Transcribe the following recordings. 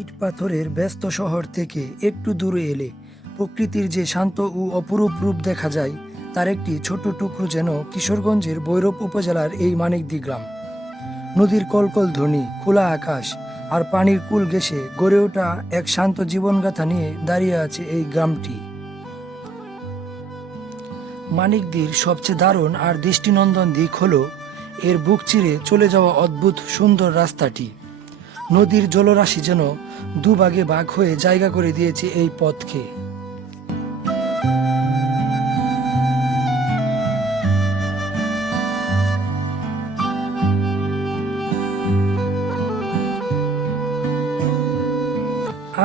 ইট পাথরের ব্যস্ত শহর থেকে একটু দূরে এলে প্রকৃতির যে শান্ত ও অপরূপ রূপ দেখা যায় তার একটি ছোট টুকরো যেন কিশোরগঞ্জের ভৈরব উপজেলার এই মানিকদি গ্রাম। নদীর কলকল ধ্বনি, খোলা আকাশ আর পানির কুল ঘেঁষে গড়ে ওঠা এক শান্ত জীবনগাথা নিয়ে দাঁড়িয়ে আছে এই গ্রামটি। মানিকদির সবচেয়ে দারুণ আর দৃষ্টিনন্দন দিক হলো এর বুক চিরে চলে যাওয়া অদ্ভুত সুন্দর রাস্তাটি। নদীর জলরাশি যেন দুভাগে ভাগ হয়ে জায়গা করে দিয়েছে এই পথকে।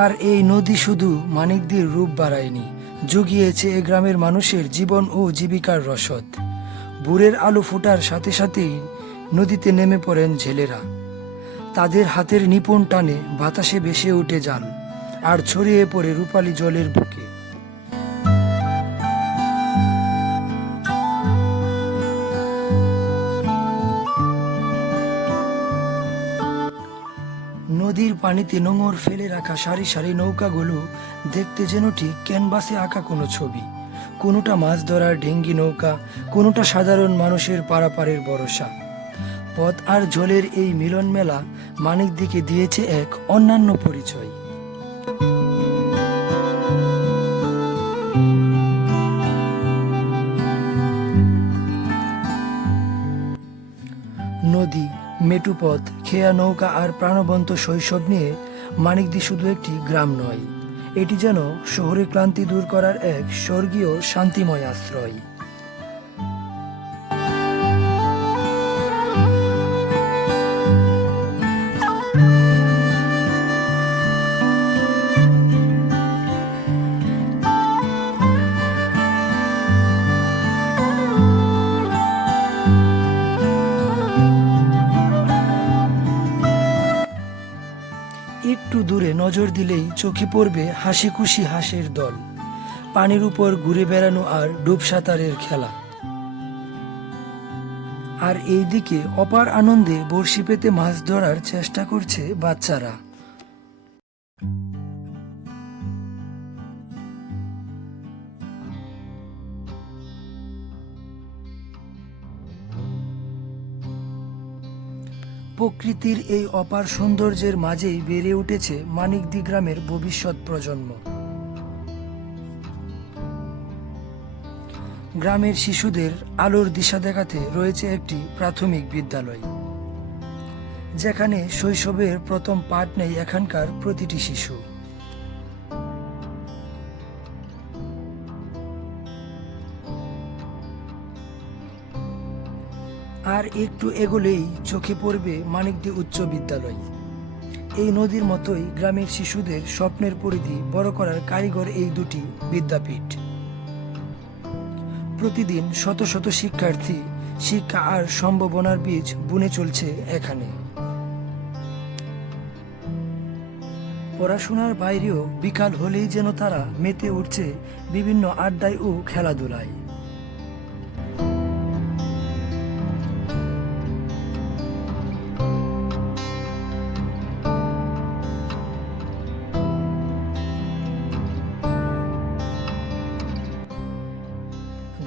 আর এই নদী শুধু মানিকদির রূপ বাড়ায়নি, জুগিয়েছে এ গ্রামের মানুষের জীবন ও জীবিকার রসদ। ভোরের আলো ফোটার সাথে সাথেই নদীতে নেমে পড়েন জেলেরা। তাদের হাতের নিপুণ টানে বাতাসে ভেসে ওঠে জাল আর ছড়িয়ে পড়ে রূপালী জলের বুকে। নদীর পানিতে নোঙর ফেলে রাখা সারি সারি নৌকাগুলো দেখতে যেন ঠিক ক্যানভাসে আঁকা কোনো ছবি। কোনোটা মাছ ধরার ঢেঙ্গি নৌকা, কোনোটা সাধারণ মানুষের পারাপারের ভরসা। পথ আর জলের এই মিলন মেলা মানিকদিকে দিয়েছে এক অন্যান্য পরিচয়। নদী, মেটুপথ, খেয়া নৌকা আর প্রাণবন্ত শৈশব নিয়ে মানিকদি শুধু একটি গ্রাম নয়, এটি যেন শহরের ক্লান্তি দূর করার এক স্বর্গীয় শান্তিময় আশ্রয়। একটু দূরে নজর দিলেই চোখে পড়বে হাসি খুশি হাঁসের দল, পানির উপর ঘুরে বেড়ানো আর ডুব সাঁতারের খেলা। আর এইদিকে অপার আনন্দে বড়শি পেতে মাছ ধরার চেষ্টা করছে বাচ্চারা। প্রকৃতির এই অপার সৌন্দর্যের মাঝেই বেড়ে উঠেছে মানিকদি গ্রামের ভবিষ্যৎ প্রজন্ম। গ্রামের শিশুদের আলোর দিশা দেখাতে রয়েছে একটি প্রাথমিক বিদ্যালয়, যেখানে শৈশবের প্রথম পাঠ নেয় এখানকার প্রতিটি শিশু। আর একটু এগোলেই চোখে পড়বে মানিকদি উচ্চ বিদ্যালয়। এই নদীর মতোই গ্রামের শিশুদের স্বপ্নের পরিধি বড় করার কারিগর এই দুটি বিদ্যাপীঠ। প্রতিদিন শত শত শিক্ষার্থী শিক্ষা আর সম্ভাবনার বীজ বুনে চলছে এখানে। পড়াশোনার বাইরেও বিকাল হলেই যেন তারা মেতে উঠছে বিভিন্ন আড্ডায় ও খেলাধুলায়।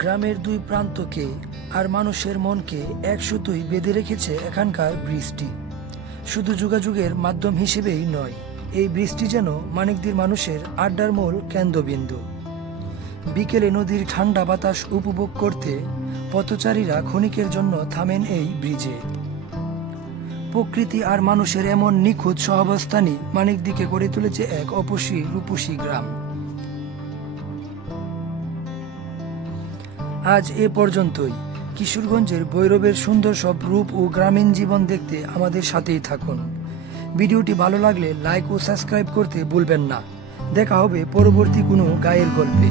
গ্রামের দুই প্রান্তকে আর মানুষের মনকে এক সুতোয় বেঁধে রেখেছে এখানকার বৃষ্টি। শুধু যোগাযোগের মাধ্যম হিসেবেই নয়, এই বৃষ্টি যেন মানিকদির মানুষের আড্ডার মূল কেন্দ্রবিন্দু। বিকেলে নদীর ঠান্ডা বাতাস উপভোগ করতে পথচারীরা ক্ষণিকের জন্য থামেন এই ব্রিজে। প্রকৃতি আর মানুষের এমন নিখুঁত সহাবস্থানই মানিকদিকে গড়ে তুলেছে এক অপসী রূপসী গ্রাম। আজ এ পর্যন্তই। কিশোরগঞ্জের ভৈরবের সুন্দর সব রূপ ও গ্রামীণ জীবন দেখতে আমাদের সাথেই থাকুন। ভিডিওটি ভালো লাগলে লাইক ও সাবস্ক্রাইব করতে ভুলবেন না। দেখা হবে পরবর্তী কোনো গায়ের গল্পে।